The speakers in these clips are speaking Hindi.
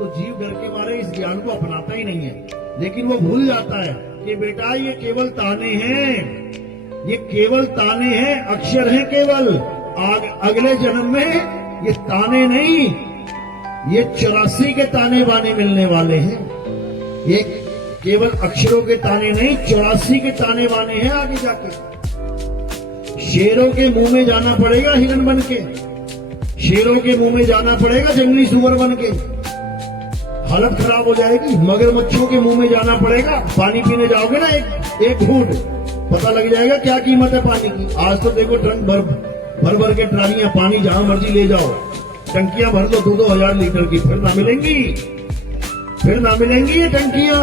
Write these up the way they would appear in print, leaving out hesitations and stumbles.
तो जीव डर के मारे इस ज्ञान को अपनाता ही नहीं है। लेकिन वो भूल जाता है कि बेटा ये केवल ताने हैं, ये केवल ताने हैं, अक्षर हैं केवल। अगले जन्म में ये ताने नहीं, ये 84 के ताने बाने मिलने वाले हैं। ये केवल अक्षरों के ताने नहीं, 84 के ताने बाने हैं आगे जाके। शेरों के मुंह में जाना पड़ेगा हिरण बन के, शेरों के मुंह में जाना पड़ेगा जंगली सुअर बन के, हालत खराब हो जाएगी। मगरमच्छों के मुंह में जाना पड़ेगा, पानी पीने जाओगे ना एक घूंट, पता लग जाएगा क्या कीमत है पानी की। आज तो देखो ट्रक भर भर के ट्रालियां पानी जहां मर्जी ले जाओ, टंकियां भर लो 2-2 हजार लीटर की, फिर ना मिलेंगी, फिर ना मिलेंगी ये टंकियां।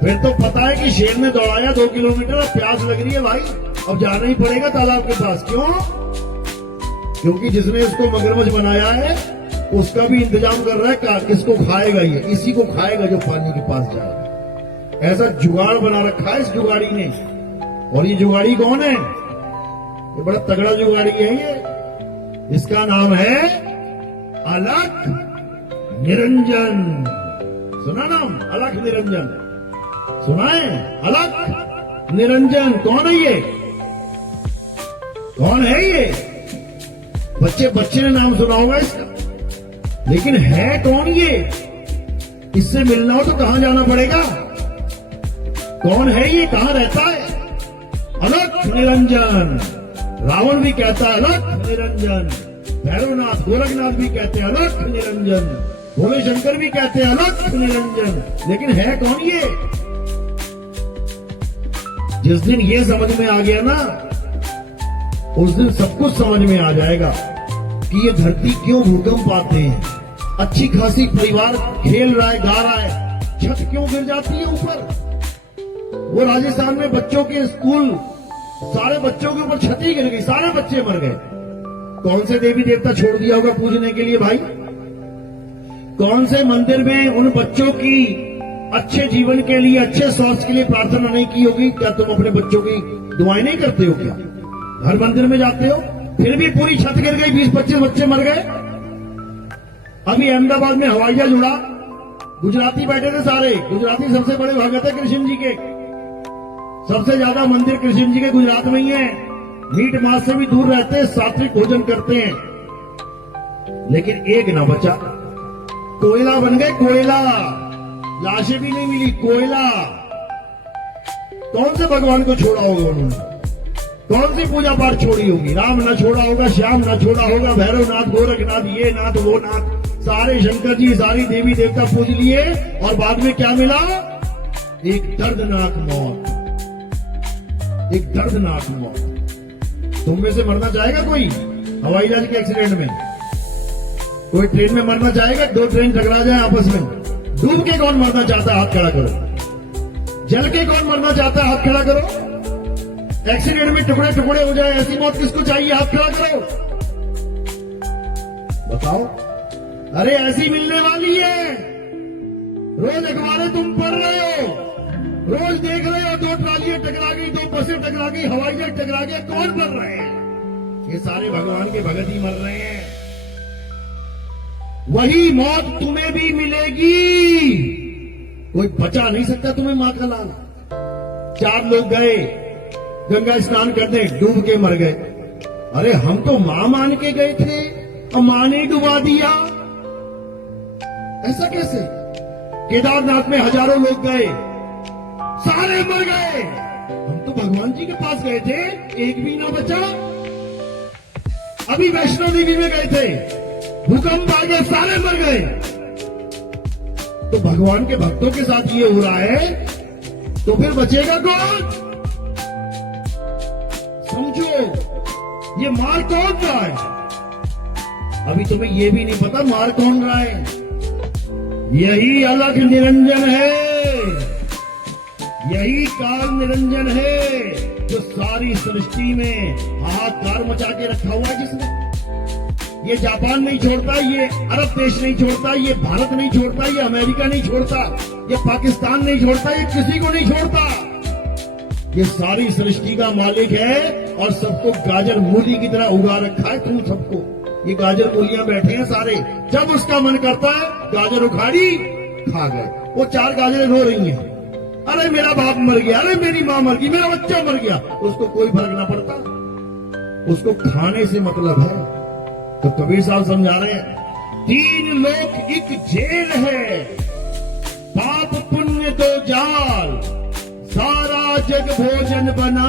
फिर तो पता है कि शेर ने दौड़ाया 2 किलोमीटर, अब प्यास लग रही है भाई, अब जाना ही पड़ेगा तालाब के पास। क्यों? क्योंकि जिसने इसको मगरमच्छ बनाया है उसका भी इंतजाम कर रहा है, किसको खाएगा ये, इसी को खाएगा जो पानी के पास जाएगा। ऐसा जुगाड़ बना रखा है इस जुगाड़ी ने। और ये जुगाड़ी कौन है? ये बड़ा तगड़ा जुगाड़ी है ये। इसका नाम है अलख निरंजन। सुना नाम? अलख निरंजन सुना है? अलख निरंजन कौन है ये? कौन है ये? बच्चे ने नाम सुना होगा इसका, लेकिन है कौन ये? इससे मिलना हो तो कहां जाना पड़ेगा? कौन है ये? कहां रहता है? अलख निरंजन। रावण भी कहता है अलख निरंजन, भैरवनाथ गोरखनाथ भी कहते हैं अलख निरंजन, भोले शंकर भी कहते हैं अलख निरंजन। लेकिन है कौन ये? जिस दिन ये समझ में आ गया ना, उस दिन सब कुछ समझ में आ जाएगा कि ये धरती क्यों भूकंप आते हैं। अच्छी खासी परिवार खेल रहा है, गा रहा है, छत क्यों गिर जाती है ऊपर? वो राजस्थान में बच्चों के स्कूल, सारे बच्चों के ऊपर छत ही गिर गई, सारे बच्चे मर गए। कौन से देवी देवता छोड़ दिया होगा पूजने के लिए भाई? कौन से मंदिर में उन बच्चों की अच्छे जीवन के लिए, अच्छे स्वास्थ्य के लिए प्रार्थना नहीं की होगी? क्या तुम अपने बच्चों की दुआएं नहीं करते हो क्या? हर मंदिर में जाते हो, फिर भी पूरी छत गिर गई, 20-25 बच्चे मर गए। अभी अहमदाबाद में हवाई जहाज उड़ा, गुजराती बैठे थे सारे। गुजराती सबसे बड़े भगत है कृष्ण जी के, सबसे ज्यादा मंदिर कृष्ण जी के गुजरात में ही है। मीट मांस से भी दूर रहते हैं, सात्विक भोजन करते हैं। लेकिन एक ना बचा, कोयला बन गए, कोयला। लाशें भी नहीं मिली, कोयला। कौन से भगवान को छोड़ा होगा उन्होंने? कौन सी पूजा पाठ छोड़ी होगी? राम ना छोड़ा होगा, श्याम ना छोड़ा होगा, भैरवनाथ गोरखनाथ, ये नाथ वो नाथ, सारे शंकर जी, सारी देवी देवता पूज लिए। और बाद में क्या मिला? एक दर्दनाक मौत, एक दर्दनाक मौत। तुम में से मरना चाहेगा कोई हवाई जहाज के एक्सीडेंट में? कोई ट्रेन में मरना चाहेगा? 2 ट्रेन टकरा जाए आपस में, डूब के कौन मरना चाहता है? हाथ खड़ा करो। जल के कौन मरना चाहता है? हाथ खड़ा करो। एक्सीडेंट में टुकड़े टुकड़े हो जाए, ऐसी मौत किसको चाहिए? हाथ खड़ा करो, बताओ। अरे ऐसी मिलने वाली है। रोज अखबारें तुम पढ़ रहे हो, रोज देख रहे हो, 2 ट्रालियां टकरा गई, 2 बसें टकरा गई, हवाई जहाज टकरा गया। कौन मर रहे हैं? ये सारे भगवान के भगत ही मर रहे हैं। वही मौत तुम्हें भी मिलेगी, कोई बचा नहीं सकता तुम्हें। मां का लाल, 4 लोग गए गंगा स्नान करने, डूब के मर गए। अरे हम तो मां मान के गए थे, अब मां ने डुबा दिया, ऐसा कैसे? केदारनाथ में हजारों लोग गए, सारे मर गए। हम तो भगवान जी के पास गए थे, एक भी ना बचा। अभी वैष्णो देवी में गए थे, भूकंप आ गया, सारे मर गए। तो भगवान के भक्तों के साथ ये हो रहा है, तो फिर बचेगा कौन? समझो, ये मार कौन रहा है? अभी तुम्हें ये भी नहीं पता मार कौन रहा है। यही अलख निरंजन है, यही काल निरंजन है, जो सारी सृष्टि में हाहाकार मचा के रखा हुआ है जिसने। ये जापान नहीं छोड़ता, ये अरब देश नहीं छोड़ता, ये भारत नहीं छोड़ता, ये अमेरिका नहीं छोड़ता, ये पाकिस्तान नहीं छोड़ता, ये किसी को नहीं छोड़ता। ये सारी सृष्टि का मालिक है और सबको गाजर मूली की तरह उगा रखा है। तुम सबको ये गाजर मूलियां बैठे हैं सारे, जब उसका मन करता है गाजर उखाड़ी खा गए। वो 4 गाजरें रो रही हैं, अरे मेरा बाप मर गया, अरे मेरी माँ मर गई, मेरा बच्चा मर गया, उसको कोई फर्क ना पड़ता, उसको खाने से मतलब है। तो कबीर साहब समझा रहे हैं, 3 लोक एक जेल है, पाप पुण्य 2 जाल, सारा जग भोजन बना,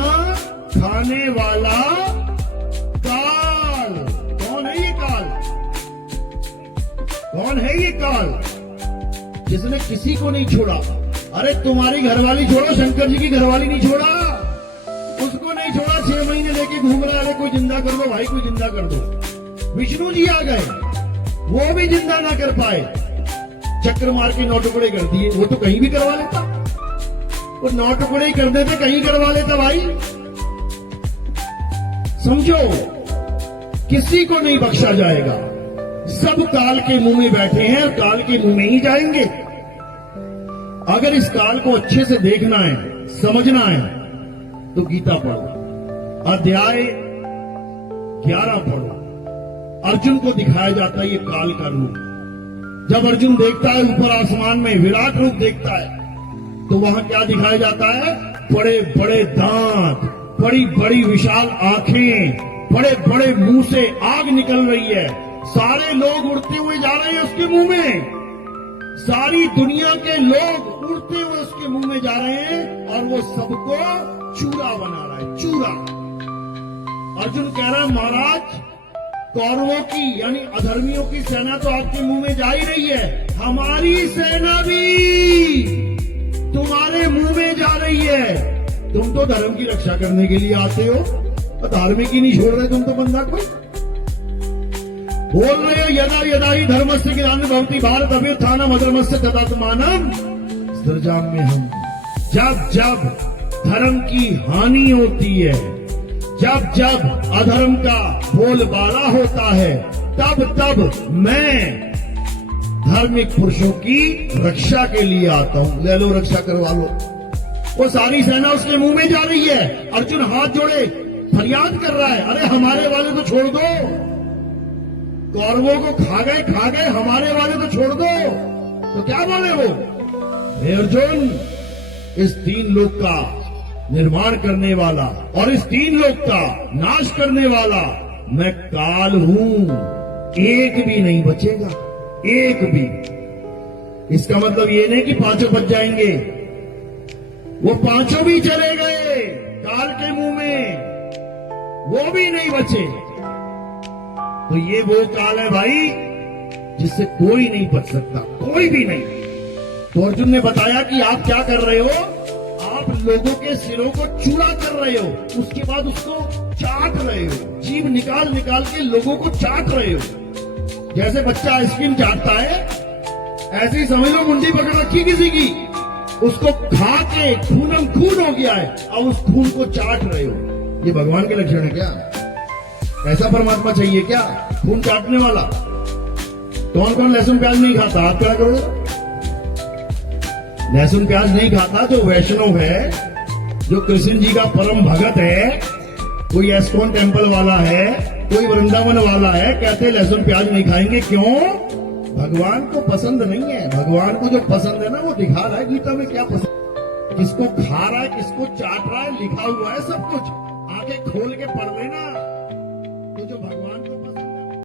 खाने वाला काल। कौन है ये काल? कौन है ये काल जिसने किसी को नहीं छोड़ा? अरे तुम्हारी घरवाली छोड़ो, शंकर जी की घरवाली नहीं छोड़ा, उसको नहीं छोड़ा, 6 महीने लेके घूम रहा है, अरे कोई जिंदा कर दो भाई, कोई जिंदा कर दो। विष्णु जी आ गए, वो भी जिंदा ना कर पाए, चक्कर मार के 9 टुकड़े कर दिए। वो तो कहीं भी करवा लेता, वो 9 टुकड़े ही कर देते, कहीं करवा लेता भाई। समझो, किसी को नहीं बख्शा जाएगा, सब काल के मुंह में बैठे हैं और काल के मुंह में ही जाएंगे। अगर इस काल को अच्छे से देखना है, समझना है, तो गीता पढ़ो, अध्याय 11 पढ़ो। अर्जुन को दिखाया जाता है ये काल का रूप। जब अर्जुन देखता है ऊपर आसमान में विराट रूप देखता है, तो वहां क्या दिखाया जाता है? बड़े बड़े दांत, बड़ी बड़ी विशाल आंखें, बड़े बड़े मुंह से आग निकल रही है, सारे लोग उड़ते हुए जा रहे हैं उसके मुंह में, सारी दुनिया के लोग उड़ते हुए उसके मुंह में जा रहे हैं, और वो सबको चूरा बना रहा है, चूरा। अर्जुन कह रहा है, महाराज कौरवों की यानी अधर्मियों की सेना तो आपके मुंह में जा ही रही है, हमारी सेना भी तुम्हारे मुंह में जा रही है। तुम तो धर्म की रक्षा करने के लिए आते हो, धार्मिक ही नहीं छोड़ रहे तुम तो बंदा कोई। बोल रहे हो, यदा यदा ही धर्मस्य ग्लानिर् भवति भारत अभ्युत्थानम् अधर्मस्य तदात्मानम् सृजाम्यहम्। हम जब जब धर्म की हानि होती है, जब जब अधर्म का बोलबाला होता है, तब तब मैं धार्मिक पुरुषों की रक्षा के लिए आता हूं। ले लो, रक्षा करवा लो। वो सारी सेना उसके मुंह में जा रही है। अर्जुन हाथ जोड़े फरियाद कर रहा है, अरे हमारे वाले तो छोड़ दो, कौरवों को खा गए, हमारे वाले तो छोड़ दो। तो क्या बोले वो? हे अर्जुन, इस 3 लोक का निर्माण करने वाला और इस 3 लोक का नाश करने वाला मैं काल हूं, एक भी नहीं बचेगा, एक भी। इसका मतलब ये नहीं कि 5 बच जाएंगे, वो 5 भी चले गए काल के मुंह में, वो भी नहीं बचे। तो ये वो काल है भाई जिससे कोई नहीं बच सकता, कोई भी नहीं। तो अर्जुन ने बताया कि आप क्या कर रहे हो, आप लोगों के सिरों को चूड़ा कर रहे हो, उसके बाद उसको चाट रहे हो, जीभ निकाल निकाल के लोगों को चाट रहे हो। जैसे बच्चा आइसक्रीम चाटता है, ऐसे ही समझ लो मुंडी पकड़ रखी किसी की, उसको खा के खूनम खून हो गया है, अब उस खून को चाट रहे हो। ये भगवान के लक्षण है क्या? ऐसा परमात्मा चाहिए क्या, खून चाटने वाला? कौन कौन लहसुन प्याज नहीं खाता? आप क्या करोगे? लहसुन प्याज नहीं खाता जो वैष्णव है, जो कृष्ण जी का परम भगत है, कोई एस्कॉन टेम्पल वाला है, कोई वृंदावन वाला है, कहते हैं लहसुन प्याज नहीं खाएंगे। क्यों? भगवान को पसंद नहीं है। भगवान को जो पसंद है ना, वो दिखा रहा है गीता में क्या पसंद, किसको खा रहा है, किसको चाट रहा है, लिखा हुआ है सब कुछ। आंखें खोल के पढ़ लेना।